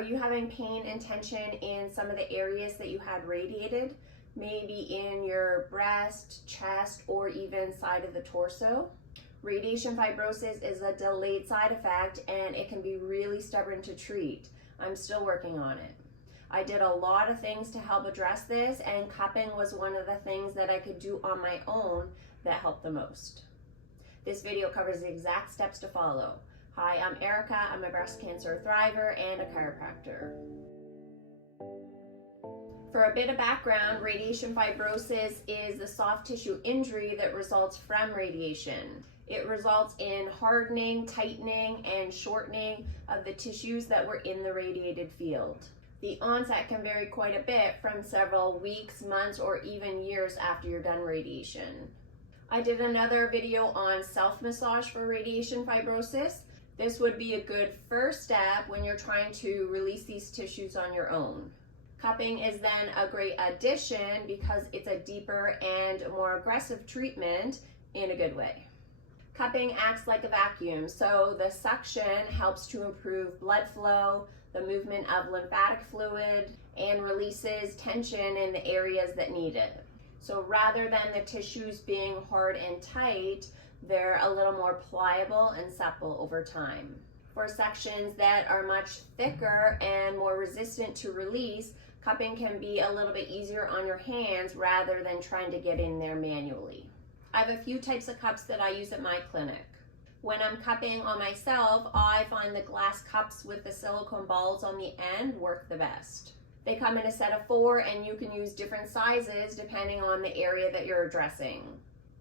Are you having pain and tension in some of the areas that you had radiated? Maybe in your breast, chest, or even side of the torso? Radiation fibrosis is a delayed side effect and it can be really stubborn to treat. I'm still working on it. I did a lot of things to help address this, and cupping was one of the things that I could do on my own that helped the most. This video covers the exact steps to follow. Hi, I'm Erica. I'm a breast cancer thriver and a chiropractor. For a bit of background, radiation fibrosis is the soft tissue injury that results from radiation. It results in hardening, tightening, and shortening of the tissues that were in the radiated field. The onset can vary quite a bit from several weeks, months, or even years after you're done radiation. I did another video on self-massage for radiation fibrosis. This would be a good first step when you're trying to release these tissues on your own. Cupping is then a great addition because it's a deeper and more aggressive treatment in a good way. Cupping acts like a vacuum, so the suction helps to improve blood flow, the movement of lymphatic fluid, and releases tension in the areas that need it. So rather than the tissues being hard and tight, they're a little more pliable and supple over time. For sections that are much thicker and more resistant to release, cupping can be a little bit easier on your hands rather than trying to get in there manually. I have a few types of cups that I use at my clinic. When I'm cupping on myself, I find the glass cups with the silicone balls on the end work the best. They come in a set of 4 and you can use different sizes depending on the area that you're addressing.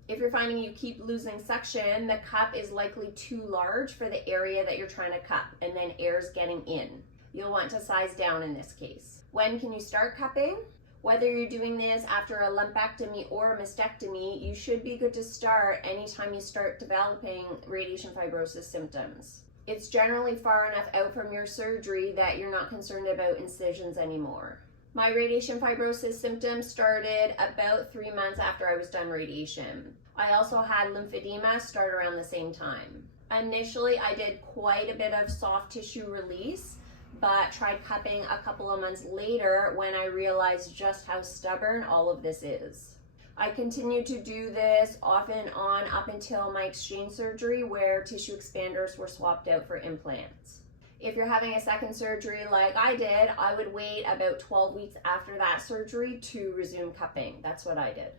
If you're finding you keep losing suction, the cup is likely too large for the area that you're trying to cup and then air's getting in. You'll want to size down in this case. When can you start cupping? Whether you're doing this after a lumpectomy or a mastectomy, you should be good to start anytime you start developing radiation fibrosis symptoms. It's generally far enough out from your surgery that you're not concerned about incisions anymore. My radiation fibrosis symptoms started about 3 months after I was done radiation. I also had lymphedema start around the same time. Initially, I did quite a bit of soft tissue release, but tried cupping a couple of months later when I realized just how stubborn all of this is. I continued to do this off and on up until my exchange surgery where tissue expanders were swapped out for implants. If you're having a second surgery like I did, I would wait about 12 weeks after that surgery to resume cupping. That's what I did.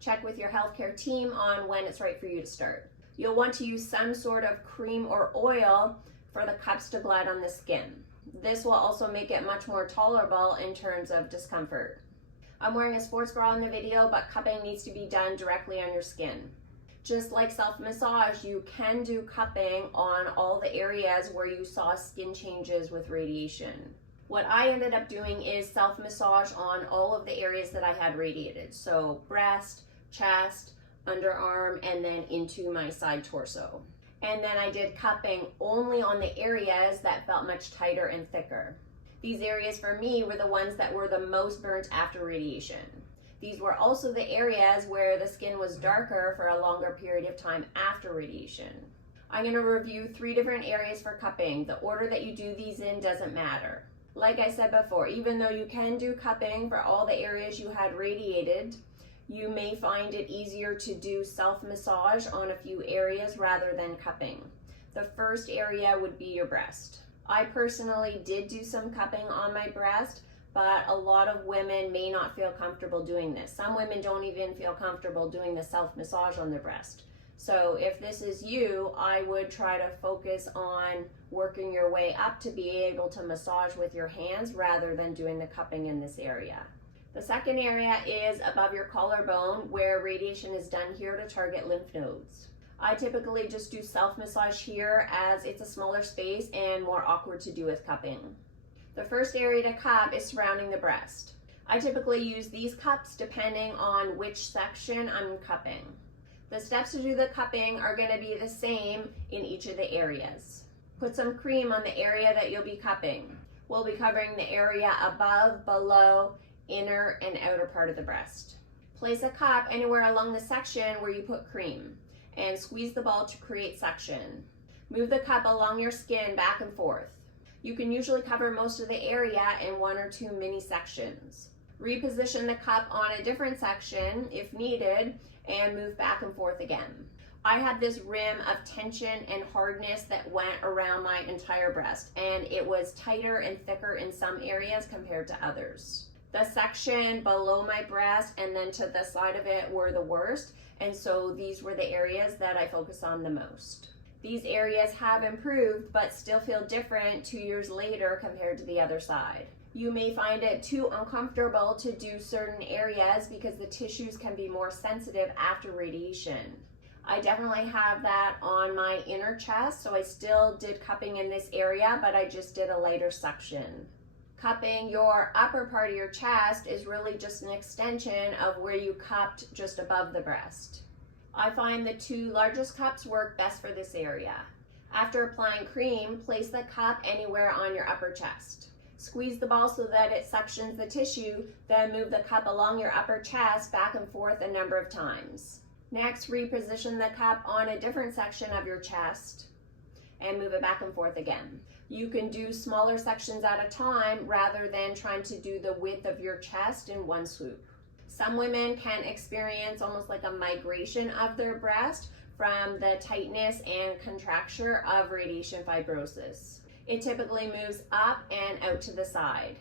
Check with your healthcare team on when it's right for you to start. You'll want to use some sort of cream or oil for the cups to glide on the skin. This will also make it much more tolerable in terms of discomfort. I'm wearing a sports bra in the video, but cupping needs to be done directly on your skin. Just like self-massage, you can do cupping on all the areas where you saw skin changes with radiation. What I ended up doing is self-massage on all of the areas that I had radiated. So breast, chest, underarm, and then into my side torso. And then I did cupping only on the areas that felt much tighter and thicker. These areas for me were the ones that were the most burnt after radiation. These were also the areas where the skin was darker for a longer period of time after radiation. I'm going to review 3 different areas for cupping. The order that you do these in doesn't matter. Like I said before, even though you can do cupping for all the areas you had radiated, you may find it easier to do self-massage on a few areas rather than cupping. The first area would be your breast. I personally did do some cupping on my breast, but a lot of women may not feel comfortable doing this. Some women don't even feel comfortable doing the self-massage on their breast. So if this is you, I would try to focus on working your way up to be able to massage with your hands rather than doing the cupping in this area. The second area is above your collarbone where radiation is done here to target lymph nodes. I typically just do self-massage here as it's a smaller space and more awkward to do with cupping. The first area to cup is surrounding the breast. I typically use these cups depending on which section I'm cupping. The steps to do the cupping are going to be the same in each of the areas. Put some cream on the area that you'll be cupping. We'll be covering the area above, below, inner and outer part of the breast. Place a cup anywhere along the section where you put cream and squeeze the ball to create suction. Move the cup along your skin back and forth. You can usually cover most of the area in 1 or 2 mini sections. Reposition the cup on a different section if needed and move back and forth again. I had this rim of tension and hardness that went around my entire breast, and it was tighter and thicker in some areas compared to others. The section below my breast and then to the side of it were the worst, and so these were the areas that I focused on the most. These areas have improved but still feel different 2 years later compared to the other side. You may find it too uncomfortable to do certain areas because the tissues can be more sensitive after radiation. I definitely have that on my inner chest, so I still did cupping in this area, but I just did a lighter section. Cupping your upper part of your chest is really just an extension of where you cupped just above the breast. I find the 2 largest cups work best for this area. After applying cream, place the cup anywhere on your upper chest. Squeeze the ball so that it suctions the tissue, then move the cup along your upper chest back and forth a number of times. Next, reposition the cup on a different section of your chest and move it back and forth again. You can do smaller sections at a time rather than trying to do the width of your chest in one swoop. Some women can experience almost like a migration of their breast from the tightness and contracture of radiation fibrosis. It typically moves up and out to the side.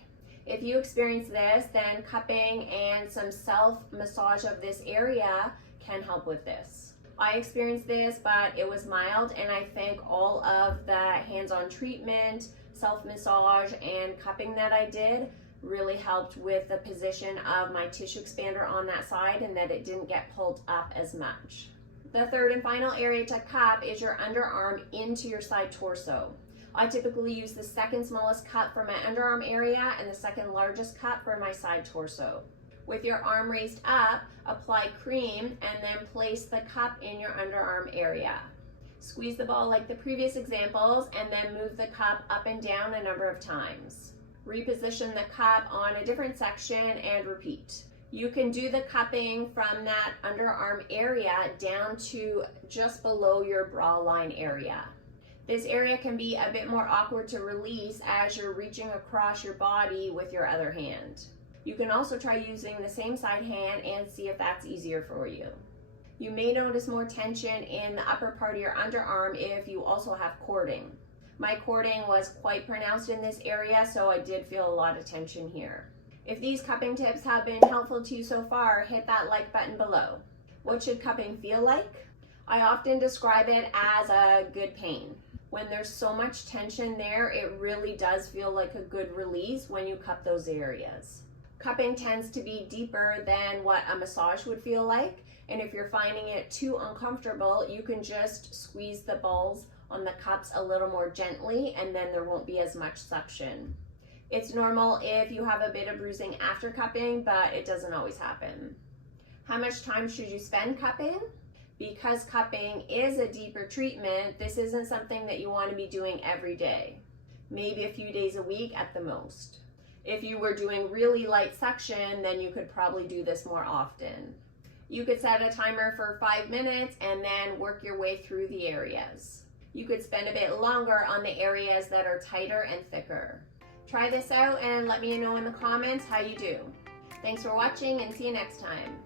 If you experience this, then cupping and some self-massage of this area can help with this. I experienced this, but it was mild, and I think all of the hands-on treatment, self-massage, and cupping that I did really helped with the position of my tissue expander on that side and that it didn't get pulled up as much. The third and final area to cup is your underarm into your side torso. I typically use the second smallest cup for my underarm area and the second largest cup for my side torso. With your arm raised up, apply cream and then place the cup in your underarm area. Squeeze the ball like the previous examples and then move the cup up and down a number of times. Reposition the cup on a different section and repeat. You can do the cupping from that underarm area down to just below your bra line area. This area can be a bit more awkward to release as you're reaching across your body with your other hand. You can also try using the same side hand and see if that's easier for you. You may notice more tension in the upper part of your underarm if you also have cording. My cording was quite pronounced in this area, so I did feel a lot of tension here. If these cupping tips have been helpful to you so far, hit that like button below. What should cupping feel like? I often describe it as a good pain. When there's so much tension there, it really does feel like a good release when you cup those areas. Cupping tends to be deeper than what a massage would feel like, and if you're finding it too uncomfortable, you can just squeeze the balls on the cups a little more gently, and then there won't be as much suction. It's normal if you have a bit of bruising after cupping, but it doesn't always happen. How much time should you spend cupping? Because cupping is a deeper treatment, this isn't something that you want to be doing every day. Maybe a few days a week at the most. If you were doing really light suction, then you could probably do this more often. You could set a timer for 5 minutes and then work your way through the areas. You could spend a bit longer on the areas that are tighter and thicker. Try this out and let me know in the comments how you do. Thanks for watching and see you next time.